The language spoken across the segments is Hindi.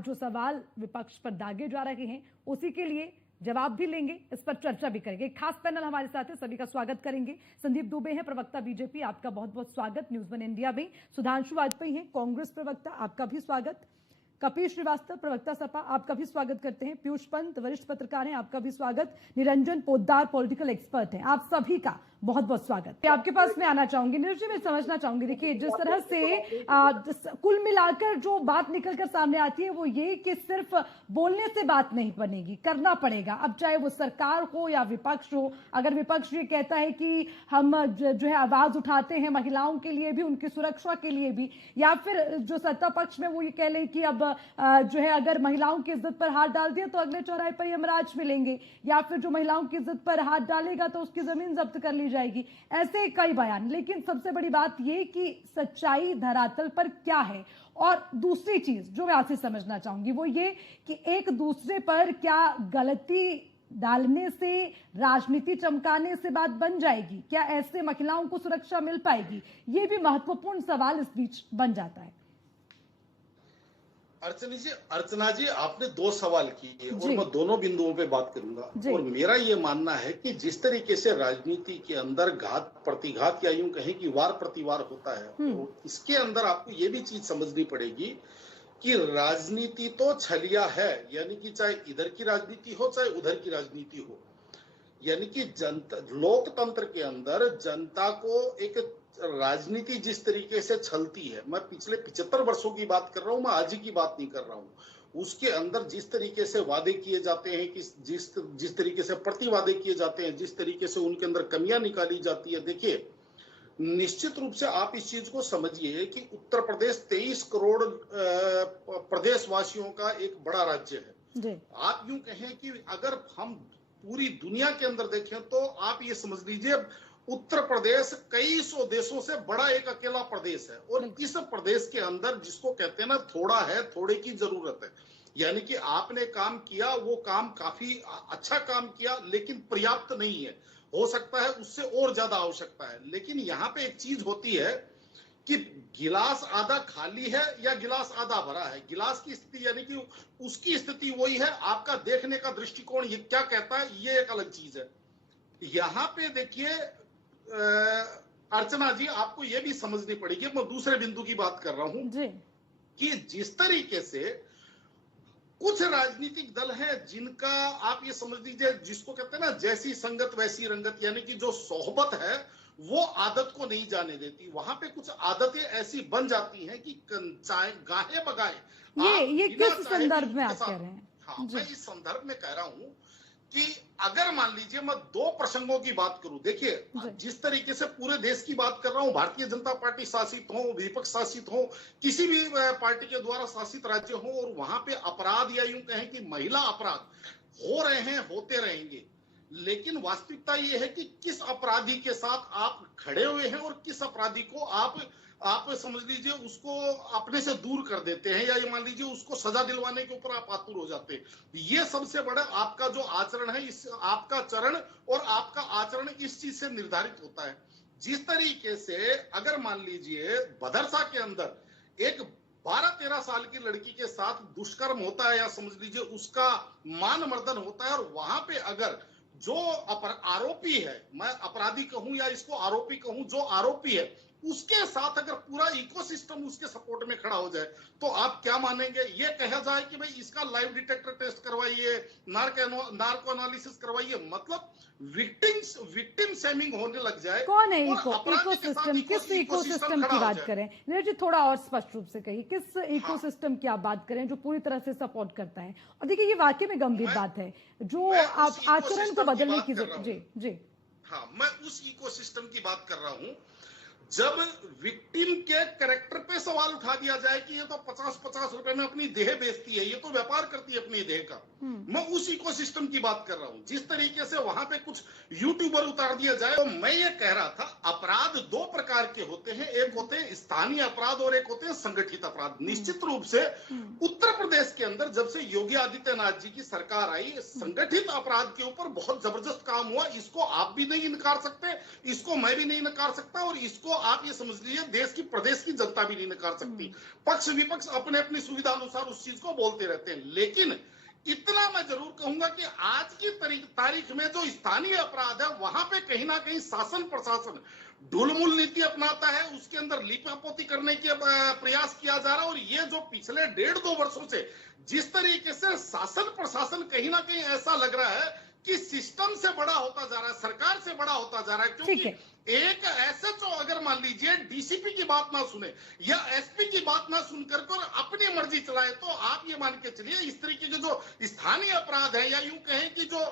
आज जो सवाल विपक्ष पर दागे जा रहे हैं उसी के लिए जवाब भी लेंगे, इस पर चर्चा भी करेंगे। एक खास पैनल हमारे साथ है, सभी का स्वागत करेंगे। संदीप दुबे हैं, प्रवक्ता बीजेपी, आपका बहुत बहुत स्वागत न्यूज वन इंडिया में। सुधांशु वाजपेयी हैं, कांग्रेस प्रवक्ता, आपका भी स्वागत। कपिल श्रीवास्तव, प्रवक्ता सपा, आपका भी स्वागत करते हैं। पीयूष पंत, वरिष्ठ पत्रकार हैं, आपका भी स्वागत। निरंजन पोद्दार, पॉलिटिकल एक्सपर्ट हैं, आप सभी का बहुत बहुत स्वागत। आपके पास मैं आना चाहूंगी नीरज जी, मैं समझना चाहूंगी, देखिए जिस तरह से कुल मिलाकर जो बात निकलकर सामने आती है वो ये कि सिर्फ बोलने से बात नहीं बनेगी, करना पड़ेगा। अब चाहे वो सरकार हो या विपक्ष हो, अगर विपक्ष ये कहता है कि हम जो है आवाज उठाते हैं महिलाओं के लिए भी, उनकी सुरक्षा के लिए भी, या फिर जो सत्ता पक्ष में वो ये कह ले कि अब जो है अगर महिलाओं की इज्जत पर हाथ डाल दिया तो अगले चौराहे पर यमराज मिलेंगे, या फिर जो महिलाओं की इज्जत पर हाथ डालेगा तो उसकी जमीन जब्त कर ली जाएगी, ऐसे कई बयान। लेकिन सबसे बड़ी बात यह कि सच्चाई धरातल पर क्या है। और दूसरी चीज जो मैं आपसे समझना चाहूंगी वो ये कि एक दूसरे पर क्या गलती डालने से, राजनीति चमकाने से बात बन जाएगी? क्या ऐसे महिलाओं को सुरक्षा मिल पाएगी? ये भी महत्वपूर्ण सवाल इस बीच बन जाता है। अर्चना जी, आपने दो सवाल किए और मैं दोनों बिंदुओं पे बात करूंगा। और मेरा ये मानना है कि जिस तरीके से राजनीति के अंदर घात प्रतिघात या यूं कहें कि वार प्रतिवार होता है, तो इसके अंदर आपको ये भी चीज समझनी पड़ेगी कि राजनीति तो छलिया है, यानी कि चाहे इधर की राजनीति हो चाहे उधर की राजनीति हो, यानी कि जनता लोकतंत्र के अंदर जनता को एक राजनीति जिस तरीके से छलती है, मैं पिछले 75 वर्षों की बात कर रहा हूं, मैं आज ही की बात नहीं कर रहा हूं। उसके अंदर जिस तरीके से वादे किए जाते हैं, कि जिस तरीके से प्रतिवादे किए जाते हैं, जिस तरीके से उनके अंदर कमियां निकाली जाती है, देखिए निश्चित रूप से आप इस चीज को समझिए कि उत्तर प्रदेश 23 करोड़ प्रदेशवासियों का एक बड़ा राज्य है। आप यूं कहें कि अगर हम पूरी दुनिया के अंदर देखें तो आप ये समझ लीजिए उत्तर प्रदेश कई सौ देशों से बड़ा एक अकेला प्रदेश है। और इस प्रदेश के अंदर जिसको कहते हैं ना, थोड़ा है, थोड़े की जरूरत है। यानी कि आपने काम किया, वो काम काफी अच्छा काम किया, लेकिन पर्याप्त नहीं है। हो सकता है उससे और ज्यादा आवश्यकता है। लेकिन यहाँ पे एक चीज होती है कि गिलास आधा खाली है या गिलास आधा भरा है। गिलास की स्थिति यानी कि उसकी स्थिति वही है, आपका देखने का दृष्टिकोण ये क्या कहता है, ये एक अलग चीज है। यहाँ पे देखिए अर्चना जी, आपको यह भी समझनी पड़ेगी, मैं दूसरे बिंदु की बात कर रहा हूं कि जिस तरीके से कुछ राजनीतिक दल हैं जिनका आप ये समझ लीजिए, जिसको कहते हैं ना जैसी संगत वैसी रंगत, यानी कि जो सोहबत है वो आदत को नहीं जाने देती। वहां पे कुछ आदतें ऐसी बन जाती हैं कि चाहे गाहे बगाए ये किस संदर्भ में आप कह रहे हैं? हाँ, मैं इस संदर्भ में कह रहा हूं कि अगर मान लीजिए मैं दो प्रसंगों की बात करूं, देखिए जिस तरीके से पूरे देश की बात कर रहा हूं, भारतीय जनता पार्टी शासित हो, विपक्ष शासित हो, किसी भी पार्टी के द्वारा शासित राज्य हो, और वहां पे अपराध या यूं कहें कि महिला अपराध हो रहे हैं, होते रहेंगे। लेकिन वास्तविकता यह है कि किस अपराधी के साथ आप खड़े हुए हैं और किस अपराधी को आप समझ लीजिए उसको अपने से दूर कर देते हैं, या ये मान लीजिए उसको सजा दिलवाने के ऊपर आप आतुर हो जाते हैं। ये सबसे बड़ा आपका जो आचरण है, इस आपका चरण और आपका आचरण इस चीज से निर्धारित होता है। जिस तरीके से अगर मान लीजिए बदरसा के अंदर एक 12-13 साल की लड़की के साथ दुष्कर्म होता है, या समझ लीजिए उसका मान मर्दन होता है, और वहां पे अगर जो आरोपी है, मैं अपराधी कहूं या इसको आरोपी कहूं, जो आरोपी है उसके साथ अगर पूरा इकोसिस्टम उसके सपोर्ट में खड़ा हो जाए तो आप क्या मानेंगे? ये कहा जाए कि भाई इसका लाइव डिटेक्टर टेस्ट करवाइए, नार्को एनालिसिस करवाइए, मतलब विक्टिम सेमिंग होने लग जाए। कौन है इकोसिस्टम? किस इकोसिस्टम की बात करें नीरज जी? थोड़ा और स्पष्ट रूप से कहिए, किस इकोसिस्टम की आप बात करें जो पूरी तरह से सपोर्ट करता है? और देखिए ये वाकई में गंभीर बात है जो आप आचरण को बदलने की जरूरत। जी हाँ, मैं उस इकोसिस्टम की बात कर रहा हूं जब विक्टिम के कैरेक्टर पे सवाल उठा दिया जाए कि ये तो 50-50 रुपए में अपनी देह बेचती है, ये तो व्यापार करती है अपनी देह का। मैं उस इकोसिस्टम की बात कर रहा हूं। जिस तरीके से वहां पे कुछ यूट्यूबर उतार दिया जाए, तो मैं ये कह रहा था अपराध दो प्रकार के होते हैं, एक होते हैं स्थानीय अपराध और एक होते हैं संगठित अपराध। निश्चित रूप से उत्तर प्रदेश के अंदर जब से योगी आदित्यनाथ जी की सरकार आई, संगठित अपराध के ऊपर बहुत जबरदस्त काम हुआ। इसको आप भी नहीं इनकार सकते, इसको मैं भी नहीं इनकार सकता, और इसको आप ये समझ लीजिए देश की प्रदेश की जनता भी नहीं नकार सकती। पक्ष विपक्ष अपने अपनी सुविधा अनुसार उस चीज को बोलते रहते हैं, लेकिन इतना मैं जरूर कहूंगा कि आज की तारीख में जो स्थानीय अपराध है वहां पे कहीं ना कहीं शासन प्रशासन ढुलमुल नीति अपनाता है, उसके अंदर लीपापोती करने के प्रयास किया जा रहा है। और ये जो पिछले 1.5-2 वर्षों से जिस तरीके से शासन प्रशासन कहीं ना कहीं ऐसा लग रहा है कि सिस्टम से बड़ा होता जा रहा है, सरकार से बड़ा होता जा रहा है, क्योंकि एक एसएचओ अगर मान लीजिए डीसीपी की बात ना सुने या एसपी की बात ना सुनकर और अपनी मर्जी चलाए, तो आप ये मान के चलिए इस तरीके के जो स्थानीय अपराध है या यूं कहें कि जो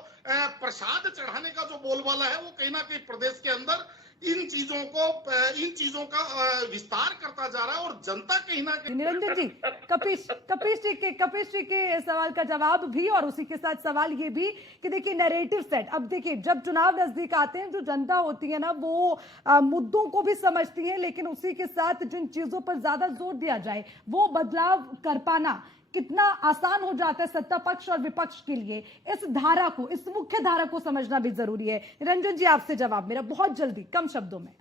प्रसाद चढ़ाने का जो बोलबाला है वो कहीं ना कहीं प्रदेश के अंदर इन चीजों का विस्तार करता जा रहा है। और जनता कहीं ना कहीं निरंजन जी, कपिश जी के सवाल का जवाब भी और उसी के साथ सवाल ये भी कि देखिए नैरेटिव सेट, अब देखिए जब चुनाव नजदीक आते हैं जो जनता होती है ना वो मुद्दों को भी समझती है, लेकिन उसी के साथ जिन चीजों पर ज्यादा जोर दिया जाए वो बदलाव कर पाना कितना आसान हो जाता है सत्ता पक्ष और विपक्ष के लिए। इस धारा को, इस मुख्य धारा को समझना भी जरूरी है। निरंजन जी आपसे जवाब मेरा बहुत जल्दी, कम शब्दों में।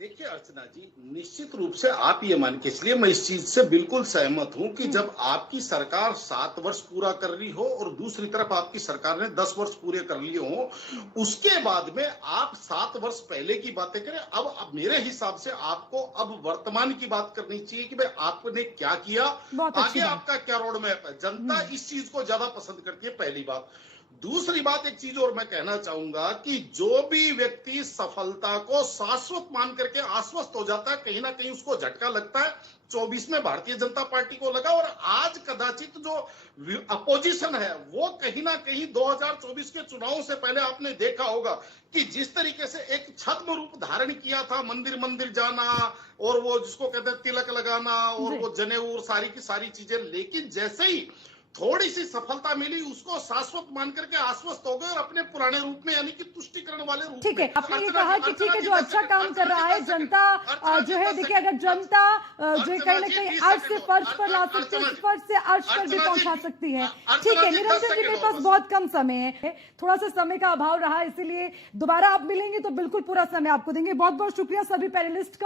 देखिए अर्चना जी, निश्चित रूप से आप ये मान के चलिए, मैं इस चीज से बिल्कुल सहमत हूं कि जब आपकी सरकार 7 वर्ष पूरा कर रही हो और दूसरी तरफ आपकी सरकार ने 10 वर्ष पूरे कर लिए हो, उसके बाद में आप 7 वर्ष पहले की बातें करें। अब मेरे हिसाब से आपको अब वर्तमान की बात करनी चाहिए कि भाई आपने क्या किया, आगे आपका क्या रोड मैप है। जनता इस चीज को ज्यादा पसंद करती है, पहली बात। दूसरी बात, एक चीज और मैं कहना चाहूंगा कि जो भी व्यक्ति सफलता को शाश्वत मान करके आश्वस्त हो जाता है, कहीं ना कहीं उसको झटका लगता है। 24 में भारतीय जनता पार्टी को लगा और आज कदाचित जो अपोजिशन है वो कहीं ना कहीं 2024 के चुनावों से पहले आपने देखा होगा कि जिस तरीके से एक छद्म रूप धारण किया था, मंदिर मंदिर जाना और वो जिसको कहते हैं तिलक लगाना और वो जनेऊ और सारी की सारी चीजें, लेकिन जैसे ही थोड़ी सी सफलता मिली उसको शाश्वत मान करके आश्वस्त हो गए और अपने पुराने रूप में यानी कि तुष्टिकरण वाले रूप में। ठीक है, आपने ये कहा कि ठीक है जो अच्छा काम कर रहा है जनता जो है, देखिए अगर जनता जो कहीं ना कहीं अर्श से फर्श पर ला सकती है, फर्श से अर्श पर भी पहुंचा सकती है। ठीक है निरंजन जी, मेरे पास बहुत कम समय है, थोड़ा सा समय का अभाव रहा, इसीलिए दोबारा आप मिलेंगे तो बिल्कुल पूरा समय आपको देंगे। बहुत बहुत शुक्रिया सभी पैनलिस्ट का।